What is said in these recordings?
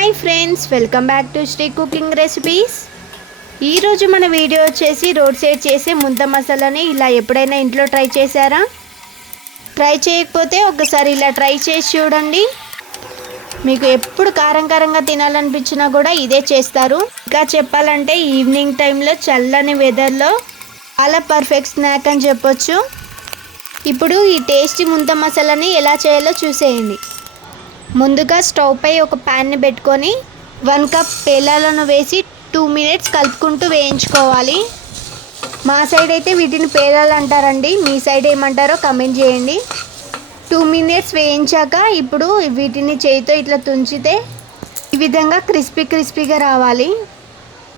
Hi friends, welcome back to Sri cooking recipes. ఈరోజు మన video వచ్చేసి రోడ్ సైడ్ చేసే ముంత మసాలాని ఇలా ఎప్పుడైనా ఇంట్లో ట్రై చేశారా? ట్రై చేయకపోతే ఒకసారి ఇలా ట్రై చేసి చూడండి. మీకు ఎప్పుడు కారంగా తినాలనిపించినా కూడా ఇదే చేస్తారు. ఇంకా చెప్పాలంటే ఈవినింగ్ టైంలో చల్లని వెదర్లో చాలా పర్ఫెక్ట్ స్నాక్ అని చెప్పొచ్చు. ఇప్పుడు ఈ టేస్టీ ముంత మసాలాని ఎలా చేయాలో చూసేయండి. ముందుగా స్టవ్ పై ఒక ప్యాన్ని పెట్టుకొని 1 కప్ పేలాలను వేసి 2 మినిట్స్ కలుపుకుంటూ వేయించుకోవాలి. మా సైడ్ అయితే వీటిని పేలాలు అంటారండి, మీ సైడ్ ఏమంటారో కమెంట్ చేయండి. 2 మినిట్స్ వేయించాక ఇప్పుడు వీటిని చేయితో ఇట్లా తుంచితే ఈ విధంగా క్రిస్పీగా రావాలి.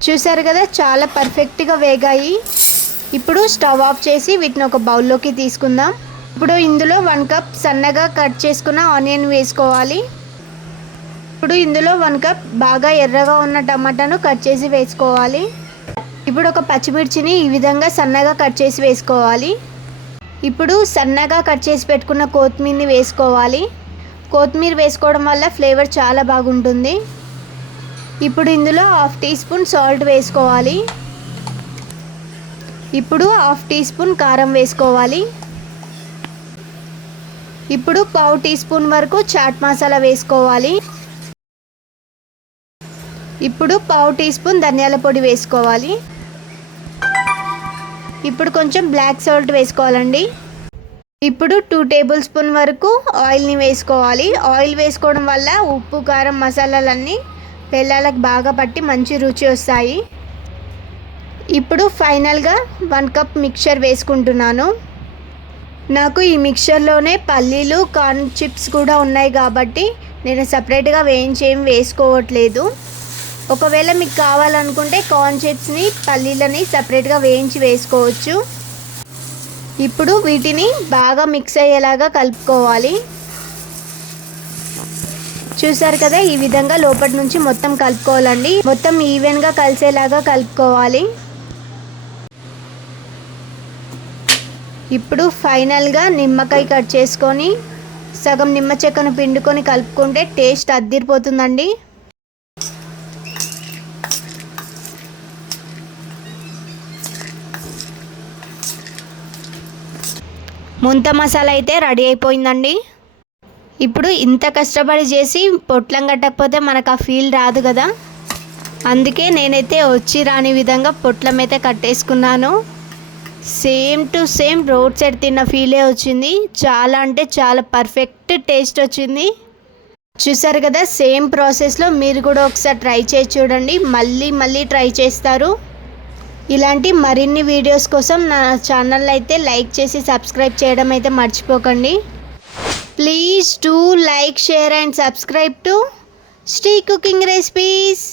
చూసారు కదా, చాలా పర్ఫెక్ట్గా వేగాయి. ఇప్పుడు స్టవ్ ఆఫ్ చేసి వీటిని ఒక బౌల్లోకి తీసుకుందాం. ఇప్పుడు ఇందులో 1 కప్ సన్నగా కట్ చేసుకున్న ఆనియన్ వేసుకోవాలి. ఇప్పుడు ఇందులో 1 కప్ బాగా ఎర్రగా ఉన్న టమాటాను కట్ చేసి వేసుకోవాలి. ఇప్పుడు ఒక పచ్చిమిర్చిని ఈ విధంగా సన్నగా కట్ చేసి వేసుకోవాలి. ఇప్పుడు సన్నగా కట్ చేసి పెట్టుకున్న కొత్తిమీరని వేసుకోవాలి. కొత్తిమీర వేసుకోవడం వల్ల ఫ్లేవర్ చాలా బాగుంటుంది. ఇప్పుడు ఇందులో 1/2 టీ స్పూన్ సాల్ట్ వేసుకోవాలి. ఇప్పుడు 1/2 టీ స్పూన్ కారం వేసుకోవాలి. ఇప్పుడు 1/2 టీ స్పూన్ వరకు చాట్ మసాలా వేసుకోవాలి. ఇప్పుడు 1/2 టీ స్పూన్ ధనియాల పొడి వేసుకోవాలి. ఇప్పుడు కొంచెం బ్లాక్ సాల్ట్ వేసుకోవాలండి. ఇప్పుడు 2 టేబుల్ స్పూన్ వరకు ఆయిల్ని వేసుకోవాలి. ఆయిల్ వేసుకోవడం వల్ల ఉప్పు, కారం, మసాలాలన్నీ పిల్లలకు బాగా పట్టి మంచి రుచి వస్తాయి. ఇప్పుడు ఫైనల్గా 1 కప్ మిక్చర్ వేసుకుంటున్నాను. నాకు ఈ మిక్చర్లోనే పల్లీలు, కార్న్ చిప్స్ కూడా ఉన్నాయి కాబట్టి నేను సపరేట్గా ఏం వేసుకోవట్లేదు. ఒకవేళ మీకు కావాలనుకుంటే కార్న్ చిప్స్ని, పల్లీలని సపరేట్గా వేయించి వేసుకోవచ్చు. ఇప్పుడు వీటిని బాగా మిక్స్ అయ్యేలాగా కలుపుకోవాలి. చూసారు కదా, ఈ విధంగా లోపటి నుంచి మొత్తం కలుపుకోవాలండి. మొత్తం ఈవెన్గా కలిసేలాగా కలుపుకోవాలి. ఇప్పుడు ఫైనల్గా నిమ్మకాయ కట్ చేసుకొని సగం నిమ్మ చెక్కను పిండుకొని కలుపుకుంటే టేస్ట్ అద్దిరిపోతుందండి. ముంత మసాలా అయితే రెడీ అయిపోయిందండి. ఇప్పుడు ఇంత కష్టపడి చేసి పొట్లం కట్టకపోతే మనకు ఆ ఫీల్ రాదు కదా, అందుకే నేనైతే వచ్చి రాని విధంగా పొట్లం అయితే కట్టేసుకున్నాను. Same to same road side తిన్న ఫీలే వచ్చింది. చాలా అంటే చాలా పర్ఫెక్ట్ టేస్ట్ వచ్చింది. చూసారు కదా, సేమ్ ప్రాసెస్లో మీరు కూడా ఒకసారి ట్రై చేసి చూడండి, మళ్ళీ ట్రై చేస్తారు. ఇలాంటి మరిన్ని వీడియోస్ కోసం నా ఛానల్ అయితే లైక్ చేసి సబ్స్క్రైబ్ చేయడం అయితే మర్చిపోకండి. Please do like, share and subscribe to Sri cooking recipes.